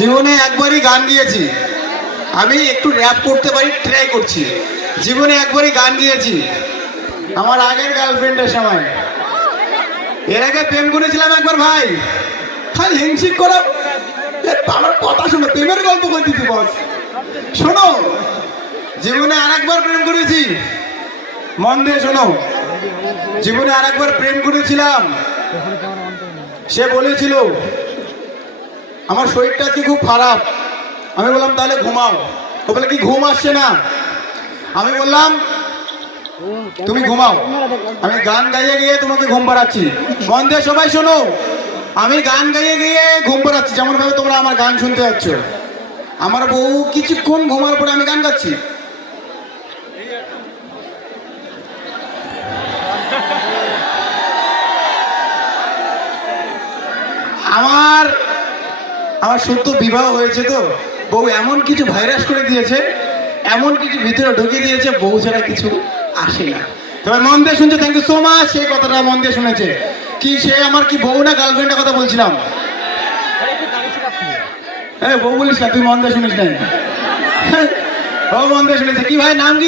জীবনে একবারই গান গিয়েছি, আমি একটু র্যাপ করতে পারি, ট্রাই করছি। জীবনে একবারই গান গিয়েছি আমার আগের গার্লফ্রেন্ডের সময়। এর আগে প্রেম করেছিলাম একবার ভাই, খালি হিংসিক করা। আমার কথা শোনো, প্রেমের গল্প করতেছি বস, শোনো। জীবনে আরেকবার প্রেম করেছি, মন দিয়ে শোনো। জীবনে আরেকবার প্রেম করেছিলাম। সে বলেছিল আমার শরীরটা আজকে খুব খারাপ। আমি বললাম তাহলে ঘুমাও। ও বলে কি ঘুম আসছে না? আমি বললাম তুমি ঘুমাও, আমি গান গাইয়ে গিয়ে তোমাকে ঘুম পাড়াচ্ছি। মন দিয়ে সবাই শোনো, আমি গান গাইয়ে গিয়ে ঘুম পাড়াচ্ছি। যেমন ভাবে তোমরা আমার গান শুনতে যাচ্ছ, আমার বউ কিছুক্ষণ ঘুমার পরে আমি গান গাচ্ছি। আমার আমার সত্য বিবাহ হয়েছে, তো বউ এমন কিছু ভাইরাস করে দিয়েছে, এমন কিছু ভিতরে ঢুকিয়ে দিয়েছে, বউ ছাড়া কিছু আসে না। তবে মন দিয়ে শুনছে, থ্যাংক ইউ সো মাচ। সেই কথাটা মন দিয়ে শুনেছে। কি সে আমার কি বউ না গার্লফ্রেন্ডের কথা বলছিলাম? হ্যাঁ বউ বলিস না, তুই মন দিয়ে শুনিস নাই। ও মন দিয়ে শুনেছে। কি ভাই নাম কি?